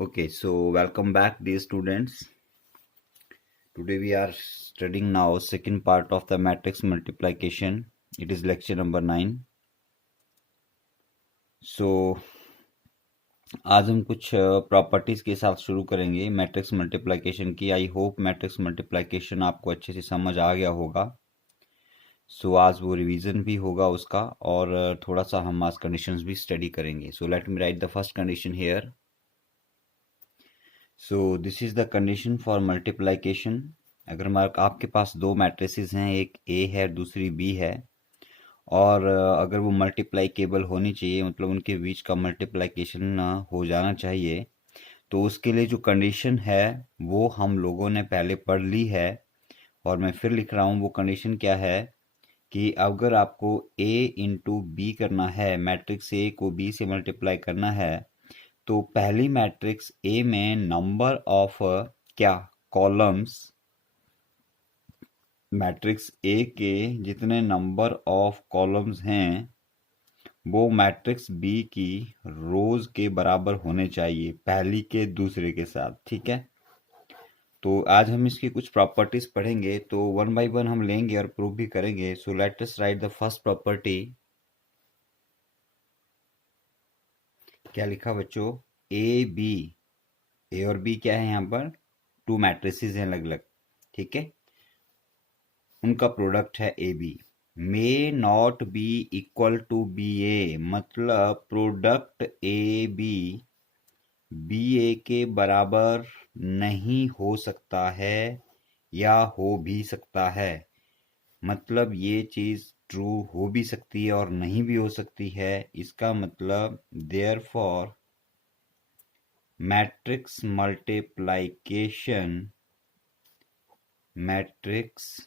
Okay, so welcome back, dear students. Today we are studying now second part of the matrix multiplication. It is lecture number 9. So आज हम कुछ properties के साथ शुरू करेंगे matrix multiplication की. I hope matrix multiplication आपको अच्छे से समझ आ गया होगा. सो आज वो रिवीजन भी होगा उसका और थोड़ा सा हम आज कंडीशंस भी स्टडी करेंगे. So let me write the first condition here. So this is the condition for multiplication. अगर आपके पास दो मैट्रिसेस हैं, एक ए है दूसरी बी है, और अगर वो मल्टीप्लाइकेबल होनी चाहिए, मतलब उनके बीच का मल्टीप्लिकेशन हो जाना चाहिए, तो उसके लिए जो कंडीशन है वो हम लोगों ने पहले पढ़ ली है और मैं फिर लिख रहा हूँ. वो कंडीशन क्या है कि अगर आपको ए इंटू बी करना है, मैट्रिक्स ए को बी से मल्टीप्लाई करना है, तो पहली मैट्रिक्स ए में नंबर ऑफ क्या कॉलम्स, मैट्रिक्स ए के जितने नंबर ऑफ कॉलम्स हैं वो मैट्रिक्स बी की रोज के बराबर होने चाहिए, पहली के दूसरे के साथ. ठीक है, तो आज हम इसकी कुछ प्रॉपर्टीज पढ़ेंगे, तो वन बाय वन हम लेंगे और प्रूव भी करेंगे. सो let us right the first property. क्या लिखा बच्चों? A B. ए और बी क्या है यहाँ पर? टू मैट्रिसेस हैं अलग अलग. ठीक है, उनका प्रोडक्ट है A B. May not be equal to B A, मतलब प्रोडक्ट ए बी ए के बराबर नहीं हो सकता है या हो भी सकता है. मतलब ये चीज ट्रू हो भी सकती है और नहीं भी हो सकती है. इसका मतलब therefore matrix multiplication matrix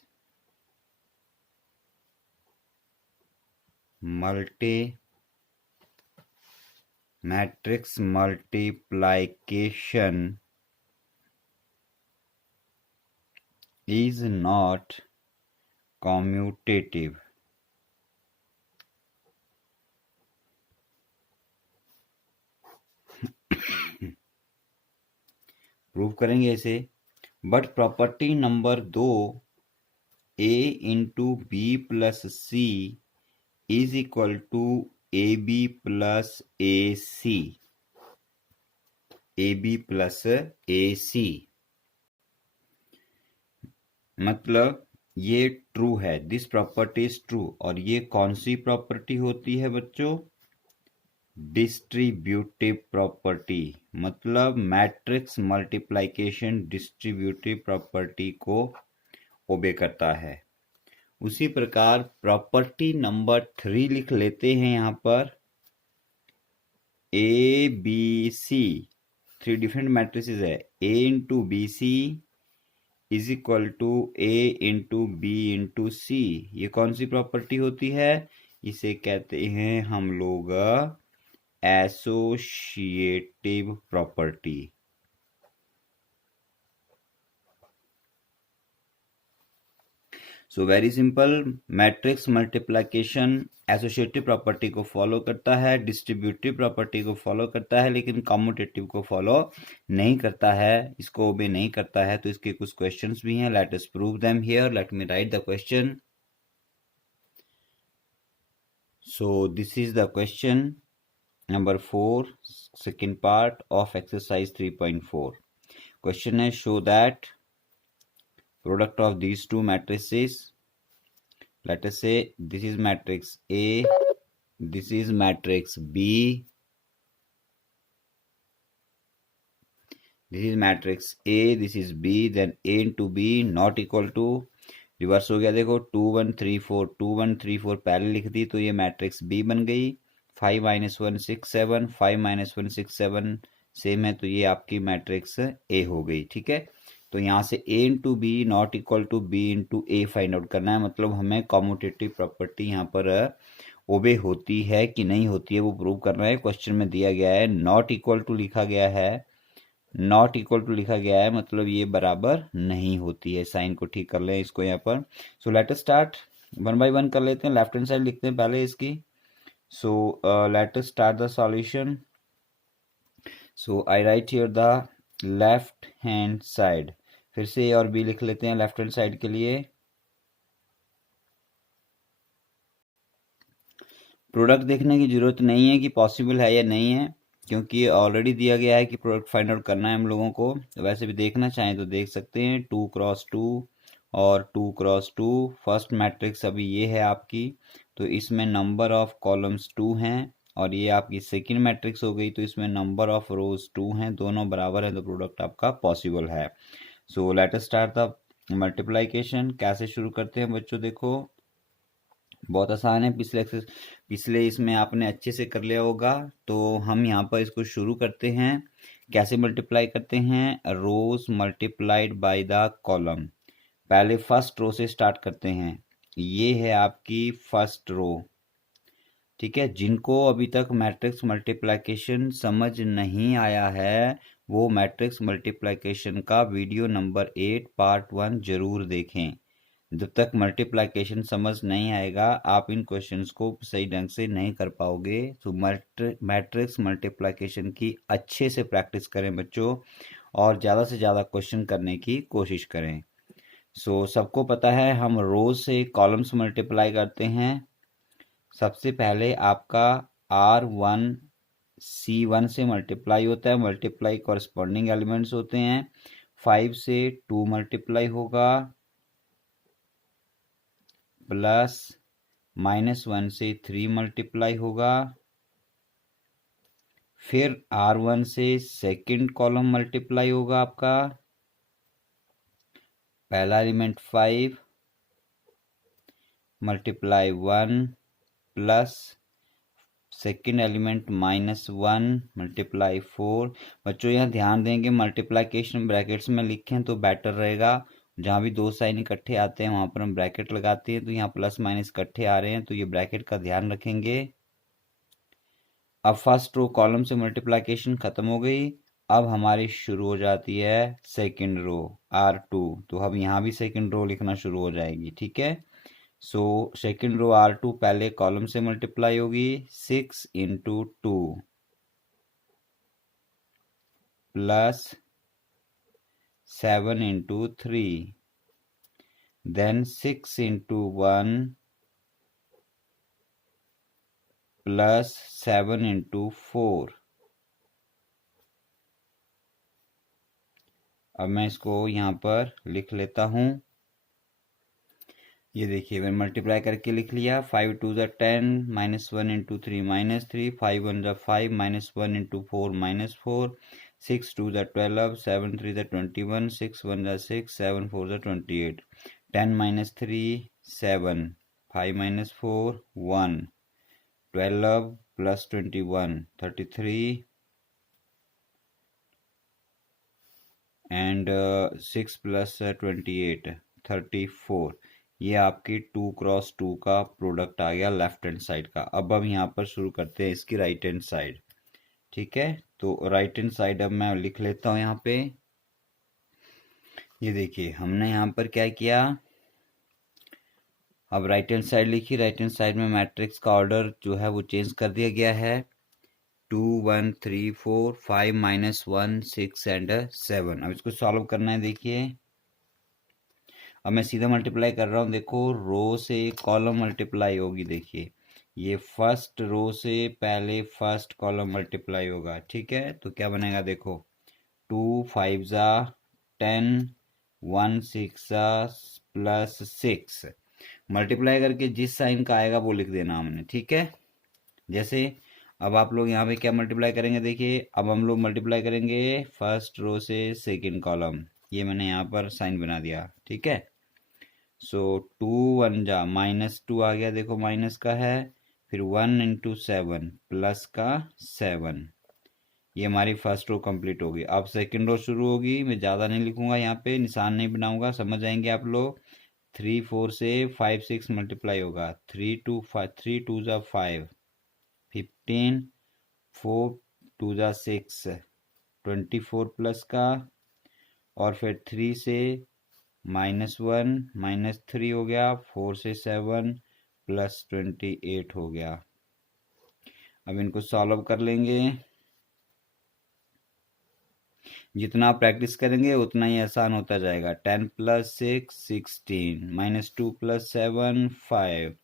multiplication is not commutative. Prove करेंगे इसे. But property number 2, A into B plus C is equal to A B plus A C. A B plus A C मतलब ये ट्रू है. This property is true. और ये कौन सी प्रॉपर्टी होती है बच्चों? Distributive property. मतलब मैट्रिक्स मल्टीप्लिकेशन डिस्ट्रीब्यूटिव प्रॉपर्टी को ओबे करता है. उसी प्रकार प्रॉपर्टी नंबर 3 लिख लेते हैं यहाँ पर. A B C, 3 different matrices है. A into B C is equal to A into B into C. ये कौन सी प्रॉपर्टी होती है? इसे कहते हैं हम लोग associative property. So very simple, matrix multiplication associative property को फॉलो करता है, डिस्ट्रीब्यूटिव प्रॉपर्टी को फॉलो करता है, लेकिन कम्यूटेटिव को फॉलो नहीं करता है, इसको ओबे नहीं करता है. तो इसके कुछ क्वेश्चंस भी हैं. Let us prove them here. Let me write the question. So this is the question number 4, second part of exercise 3.4. Question है, show that product of these two matrices, let us say this is matrix A, this is matrix B, this is matrix A, this is B, then A into B not equal to, reverse हो गया. देखो 2 1 3 4, 2 1 3 4 पहले लिख दी तो ये matrix B बन गई. 5 - 1 6 7, 5 - 1 6 7 same है, तो ये आपकी मैट्रिक्स A हो गई. ठीक है, तो यहाँ से a into B not equal to B into A find out करना है. मतलब हमें कॉम्यूटेटिव प्रॉपर्टी यहाँ पर ओबे होती है कि नहीं होती है वो प्रूव करना है. क्वेश्चन में दिया गया है नॉट इक्वल टू लिखा गया है, नॉट इक्वल टू लिखा गया है, मतलब ये बराबर नहीं होती है. साइन को ठीक कर लें इसको यहाँ पर. सो let us start, one by one कर लेते हैं. लेफ्ट हैंड साइड लिखते हैं पहले इसकी. सो let us start the solution. So I right here the left hand side. फिर से ए और बी लिख लेते हैं लेफ्ट हैंड साइड के लिए। प्रोडक्ट देखने की जरूरत नहीं है कि पॉसिबल है या नहीं है, क्योंकि ये ऑलरेडी दिया गया है कि प्रोडक्ट फाइंड आउट करना है हम लोगों को। तो वैसे भी देखना चाहें तो देख सकते हैं, 2x2 और 2x2। फर्स्ट मैट्रिक्स अभी ये है आपकी, तो इसमें नंबर ऑफ कॉलम्स 2 हैं, और ये आपकी सेकंड मैट्रिक्स हो गई, तो इसमें नंबर ऑफ रोज 2 हैं, दोनों बराबर हैं, तो प्रोडक्ट आपका पॉसिबल है। सो let us start the multiplication. कैसे शुरू करते हैं बच्चों, देखो बहुत आसान है। पिछले इसमें आपने अच्छे से कर लिया होगा। तो हम यहाँ पर इसको शुरू करते हैं। कैसे मल्टीप्लाई करते हैं, रोज मल्टीप्लाइड बाय द कॉलम। पहले फर्स्ट रो से स्टार्ट करते हैं। ये है आपकी फर्स्ट रो, ठीक है। जिनको अभी तक मैट्रिक्स मल्टीप्लिकेशन समझ नहीं आया है, वो मैट्रिक्स मल्टीप्लिकेशन का वीडियो नंबर 8 पार्ट 1 जरूर देखें। जब तक मल्टीप्लिकेशन समझ नहीं आएगा, आप इन क्वेश्चंस को सही ढंग से नहीं कर पाओगे। तो मैट्रिक्स मल्टीप्लिकेशन की अच्छे से प्रैक्टिस करें बच्चों, और ज़्यादा से ज़्यादा क्वेश्चन करने की कोशिश करें। सो सबको पता है हम रोज से कॉलम्स मल्टीप्लाई करते हैं। सबसे पहले आपका R1 C1 से मल्टीप्लाई होता है, मल्टीप्लाई कॉरस्पॉन्डिंग एलिमेंट्स होते हैं। 5 से 2 मल्टीप्लाई होगा, प्लस -1 से 3 मल्टीप्लाई होगा। फिर R1 से सेकंड कॉलम मल्टीप्लाई होगा आपका, पहला element 5 multiply 1 plus second element -1 multiply 4। बच्चों यहाँ ध्यान देंगे, मल्टीप्लिकेशन ब्रैकेट्स में लिखें तो बेटर रहेगा। जहाँ भी दो साइन इकट्ठे आते हैं वहाँ पर हम ब्रैकेट लगाते हैं, तो यहाँ प्लस माइनस इकट्ठे आ रहे हैं, तो ये ब्रैकेट का ध्यान रखेंगे। अब फर्स्ट रो कॉलम से मल्टीप्लिकेशन खत्म हो गई। अब हमारी शुरू हो जाती है सेकंड रो R2। तो अब यहाँ भी सेकंड रो लिखना शुरू हो जाएगी, ठीक है। सो सेकेंड रो R2 पहले कॉलम से मल्टीप्लाई होगी, 6 into 2 plus 7 into 3, then 6 into 1 plus 7 into 4। अब मैं इसको यहाँ पर लिख लेता हूँ। ये देखिए मैंने मल्टीप्लाई करके लिख लिया। 5 2 ज़ा 10, -1 इंटू 3 -3, 5 1 ज़ा 5, -1 इंटू 4 -4, 6 2 ज़ा 12, 7 3 ज़ा 21, 6 1 ज़ा 6, 7 4 ज़ा 28, 10 -3 7, 5 -4 1, 12 प्लस 21 33, एंड 6 प्लस 28 34। ये आपकी 2x2 का प्रोडक्ट आ गया लेफ्ट हैंड साइड का। अब हम यहाँ पर शुरू करते हैं इसकी राइट हैंड साइड, ठीक है। तो राइट हैंड साइड अब मैं लिख लेता हूँ यहाँ पे। ये देखिए हमने यहाँ पर क्या किया, अब राइट हैंड साइड लिखी। राइट हैंड साइड में मैट्रिक्स का ऑर्डर जो है वो चेंज कर दिया गया है। 2 1 3 4 5 -1 6 एंड 7। अब इसको सॉल्व करना है। देखिए अब मैं सीधा मल्टीप्लाई कर रहा हूँ। देखो रो से कॉलम मल्टीप्लाई होगी। देखिए ये फर्स्ट रो से पहले फर्स्ट कॉलम मल्टीप्लाई होगा, ठीक है। तो क्या बनेगा, देखो 2 5 ज़ा 10, 1 6 ज़ा प्लस 6। मल्टीप्लाई करके जिस साइन का आएगा वो लिख देना हमने, ठीक है। जैसे अब आप लोग यहाँ पे क्या मल्टीप्लाई करेंगे, देखिए अब हम लोग मल्टीप्लाई करेंगे फर्स्ट रो से सेकंड कॉलम। ये मैंने यहाँ पर साइन बना दिया, ठीक है। सो 2 1 जा -2 आ गया, देखो माइनस का है। फिर 1 इंटू 7 प्लस का 7। ये हमारी फर्स्ट रो कंप्लीट होगी। अब सेकंड रो शुरू होगी। मैं ज़्यादा नहीं लिखूंगा, यहाँ पे निशान नहीं बनाऊंगा, समझ जाएंगे आप लोग। 3 4 से 5 6 मल्टीप्लाई होगा। 3 2 ज़ा 5, 15, 4 2 ज़ा 6, 24 प्लस का, और फिर 3 से -1 -3 हो गया, 4 से 7 प्लस 28 हो गया। अब इनको सॉल्व कर लेंगे। जितना आप प्रैक्टिस करेंगे उतना ही आसान होता जाएगा। 10 + 6 16, -2 + 7 5,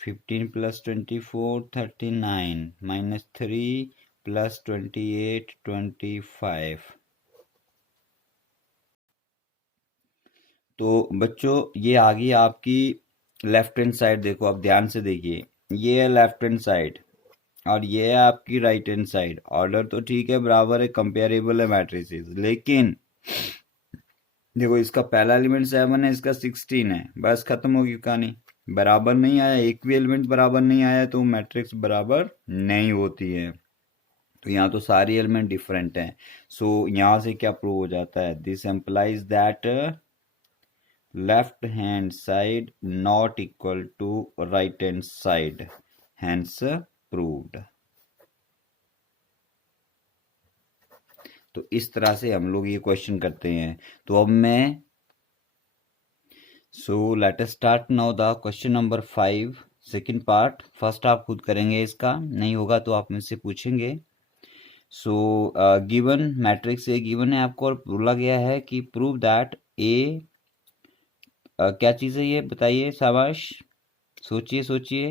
15 + 24 39, -3 + 28 25। तो बच्चों ये आ गई आपकी लेफ्ट हैंड साइड। देखो आप ध्यान से देखिए, ये है लेफ्ट हैंड साइड और ये है आपकी राइट हैंड साइड। ऑर्डर तो ठीक है, बराबर है, कंपेरेबल है मैट्रिसेस, लेकिन देखो इसका पहला एलिमेंट 7 है, इसका 16 है, बस खत्म होगी कहानी। बराबर नहीं आया, एक भी एलिमेंट बराबर नहीं आया तो मैट्रिक्स बराबर नहीं होती है। तो यहाँ तो सारी एलिमेंट डिफरेंट हैं। सो यहाँ से क्या प्रूव हो जाता है, this implies that left hand side not equal to right hand side, hence proved. तो इस तरह से हम लोग ये क्वेश्चन करते हैं। तो अब मैं late us start now the question number 5 second part. First आप खुद करेंगे, इसका नहीं होगा तो आप मुझसे पूछेंगे। गिवन मैट्रिक्स ए गिवन है आपको और बोला गया है कि प्रूव दैट ए क्या चीज़ है ये बताइए, शाबाश, सोचिए सोचिए।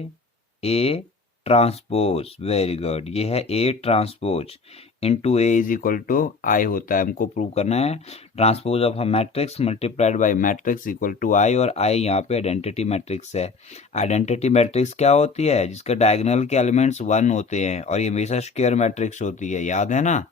ए ट्रांसपोज, वेरी गुड, ये है A transpose into A is equal to I होता है। हमको प्रूव करना है transpose of a matrix multiplied by matrix equal to I, और आई यहाँ पे आइडेंटिटी मैट्रिक्स है। आइडेंटिटी मैट्रिक्स क्या होती है, जिसका डायगोनल के एलिमेंट्स 1 होते हैं और ये हमेशा स्क्वायर मैट्रिक्स होती है, याद है ना।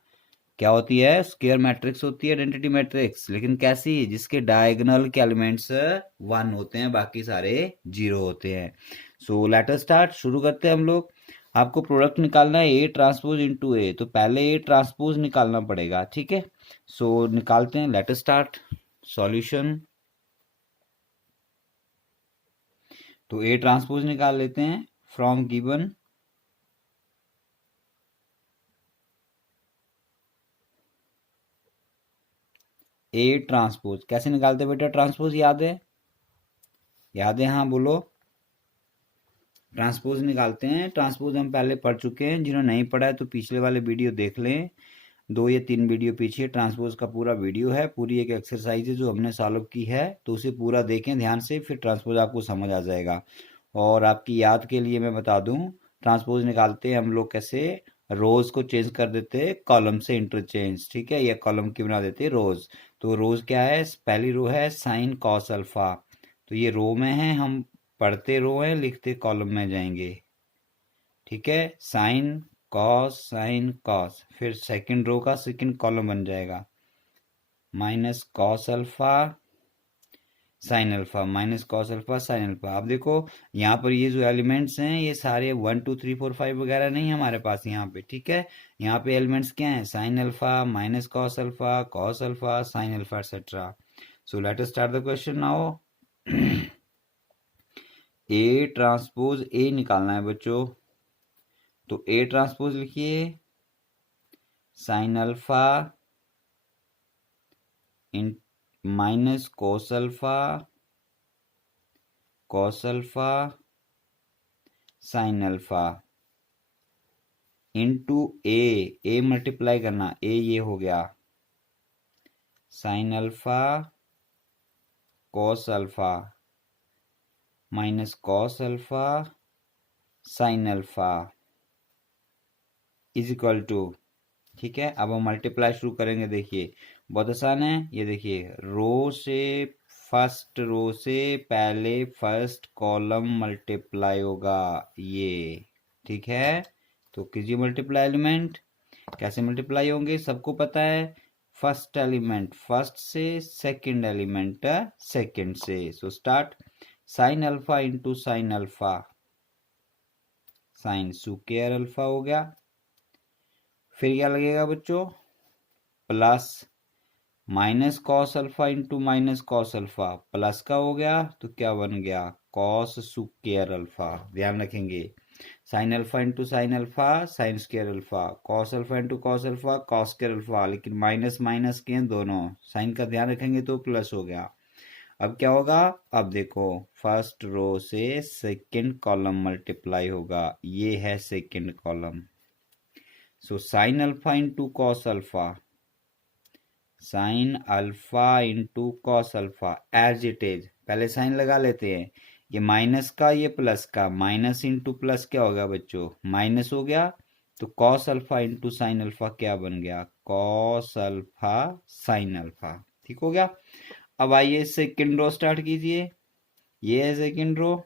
क्या होती है, स्क्वायर मैट्रिक्स होती है आइडेंटिटी मैट्रिक्स, लेकिन कैसी, जिसके डायगोनल के एलिमेंट्स 1 होते हैं, बाकी सारे 0 होते हैं। सो लेट अस स्टार्ट, शुरू करते हैं हम लोग। आपको प्रोडक्ट निकालना है ए ट्रांसपोज इनटू ए, तो पहले ए ट्रांसपोज निकालना पड़ेगा, ठीक है। सो निकालते हैं, लेट अस स्टार्ट सॉल्यूशन। तो ए ट्रांसपोज निकाल लेते हैं फ्रॉम गिवन ए ट्रांसपोज। कैसे निकालते हैं बेटा ट्रांसपोज, याद है, याद है, हाँ बोलो। ट्रांसपोज निकालते हैं, ट्रांसपोज हम पहले पढ़ चुके हैं, जिन्होंने नहीं पढ़ा है तो पिछले वाले वीडियो देख लें, 2 या 3 वीडियो पीछे ट्रांसपोज का पूरा वीडियो है, पूरी एक एक्सरसाइज है जो हमने सॉल्व की है, तो उसे पूरा देखें ध्यान से, फिर ट्रांसपोज आपको समझ आ जाएगा। और आपकी याद के लिए मैं बता दूं, ट्रांसपोज निकालते हैं हम लोग कैसे, रोज को चेंज कर देते कॉलम से इंटरचेंज, ठीक है, या कॉलम की बना देते रोज। तो रोज क्या है, पहली रो है साइन कॉस अल्फा, तो ये रो में है, हम पढ़ते रो हैं, लिखते कॉलम में जाएंगे, ठीक है। साइन कॉस, फिर सेकंड रो का सेकंड कॉलम बन जाएगा, minus cos alpha sine alpha, minus cos alpha sine alpha. अब देखो यहाँ पर ये जो एलिमेंट्स हैं ये सारे 1 2 3 4 5 वगैरह नहीं है हमारे पास यहाँ पे, ठीक है। यहाँ पे एलिमेंट्स क्या हैं, sine alpha, minus cos alpha sine alpha etcetera. So let us start the question now. A transpose A निकालना है बच्चों, तो ए ट्रांसपोज लिखिए sine alpha in minus cos alpha sine alpha into A multiply करना, A ये हो गया sine alpha cos alpha minus cos alpha sine alpha is equal to, ठीक है। अब हम मल्टीप्लाई शुरू करेंगे, देखिए बहुत आसान है, ये देखिए फर्स्ट रो से पहले फर्स्ट कॉलम मल्टीप्लाई होगा ये, ठीक है। तो कीजिए मल्टीप्लाई एलिमेंट, कैसे मल्टीप्लाई होंगे सबको पता है, फर्स्ट एलिमेंट फर्स्ट से, सेकंड एलिमेंट सेकंड से। So start, sign alpha into sine alpha, sine square alpha हो गया, फिर क्या लगेगा बच्चों, plus minus cos alpha into minus cos alpha, plus का हो गया तो क्या बन गया, कॉस स्क्वायर अल्फा, ध्यान रखेंगे। Sign alpha into sine alpha sine square alpha, cos alpha into cos alpha cos square alpha, लेकिन माइनस माइनस के हैं दोनों, साइन का ध्यान रखेंगे तो प्लस हो गया। अब क्या होगा, अब देखो फर्स्ट रो से सेकंड कॉलम मल्टीप्लाई होगा, ये है second column. So sine alpha into cos alpha, sine alpha into cos alpha as it is. पहले साइन लगा लेते हैं, ये माइनस का ये प्लस का, माइनस इंटू प्लस क्या होगा बच्चों, माइनस हो गया। तो cos alpha into sine alpha क्या बन गया, कॉस अल्फा साइन अल्फा। ठीक हो गया। अब आइए सेकेंड रो स्टार्ट कीजिए। ये है second row,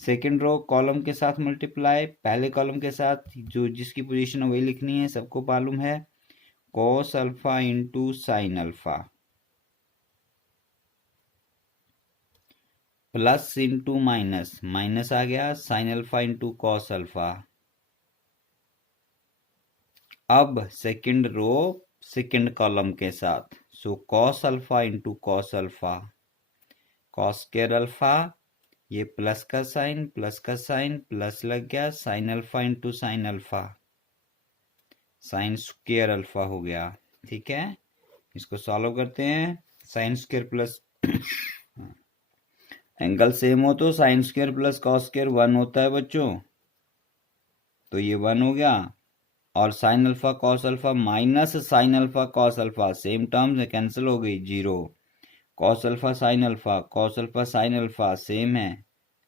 second row column के साथ मल्टीप्लाई पहले कॉलम के साथ, जो जिसकी पोजीशन है वही लिखनी है, सबको मालूम है। Cos alpha into sine alpha plus into minus, minus आ गया, sine alpha into cos alpha. अब सेकेंड रो सेकेंड कॉलम के साथ, so cos alpha into cos alpha, cos square alpha, ये प्लस का साइन प्लस लग गया, sine alpha into sine alpha, sine square alpha हो गया। ठीक है, इसको सॉल्व करते हैं। Sine square plus angle same हो तो sine square plus cos square 1 होता है बच्चों, तो ये 1 हो गया। और sine alpha cos alpha minus sine alpha cos alpha, same terms cancel हो गई, 0। Cos alpha sine alpha same है,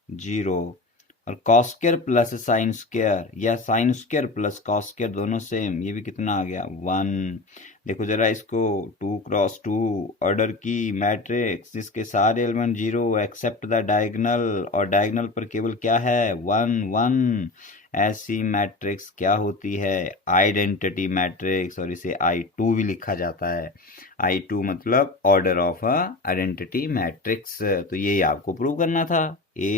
0। और cos square plus sine square या sine square plus cos square दोनों सेम, ये भी कितना आ गया, 1। देखो जरा इसको, 2 × 2 ऑर्डर की मैट्रिक्स, जिसके सारे एलिमेंट 0 एक्सेप्ट द डायगोनल, और डायगोनल पर केवल क्या है, 1 1। ऐसी मैट्रिक्स क्या होती है, आइडेंटिटी मैट्रिक्स, और इसे I2 भी लिखा जाता है। I2 मतलब ऑर्डर ऑफ आइडेंटिटी मैट्रिक्स। तो यही आपको प्रूव करना था, A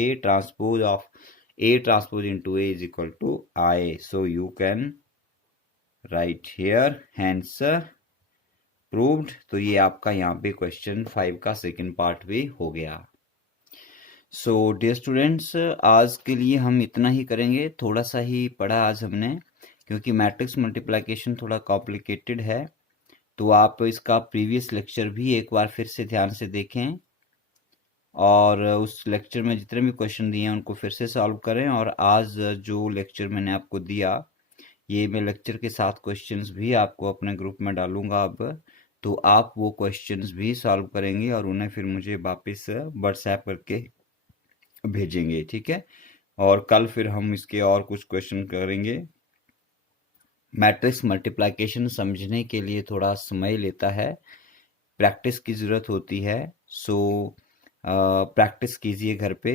transpose into A is equal to I. So you can write here hence proved। तो ये आपका यहाँ पे क्वेश्चन 5 का सेकंड पार्ट भी हो गया। सो डियर स्टूडेंट्स, आज के लिए हम इतना ही करेंगे, थोड़ा सा ही पढ़ा आज हमने, क्योंकि मैट्रिक्स मल्टीप्लिकेशन थोड़ा कॉम्प्लिकेटेड है। तो आप इसका प्रीवियस लेक्चर भी एक बार फिर से ध्यान से देखें, और उस लेक्चर में जितने भी क्वेश्चन दिए हैं उनको फिर से सॉल्व करें। और आज जो लेक्चर मैंने आपको दिया, ये मैं लेक्चर के साथ क्वेश्चंस भी आपको अपने ग्रुप में डालूंगा अब, तो आप वो क्वेश्चंस भी सॉल्व करेंगे और उन्हें फिर मुझे वापस व्हाट्सएप करके भेजेंगे। ठीक है, और कल फिर हम इसके और कुछ क्वेश्चन करेंगे। मैट्रिक्स मल्टीप्लिकेशन समझने के लिए थोड़ा समय लेता है, प्रैक्टिस की ज़रूरत होती है। सो प्रैक्टिस कीजिए घर पे।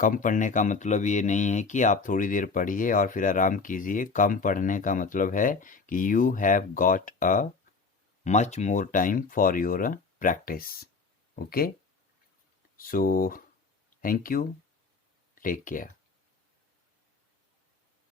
कम पढ़ने का मतलब ये नहीं है कि आप थोड़ी देर पढ़िए और फिर आराम कीजिए। कम पढ़ने का मतलब है कि you have got a much more time for your practice. Okay, so thank you, take care.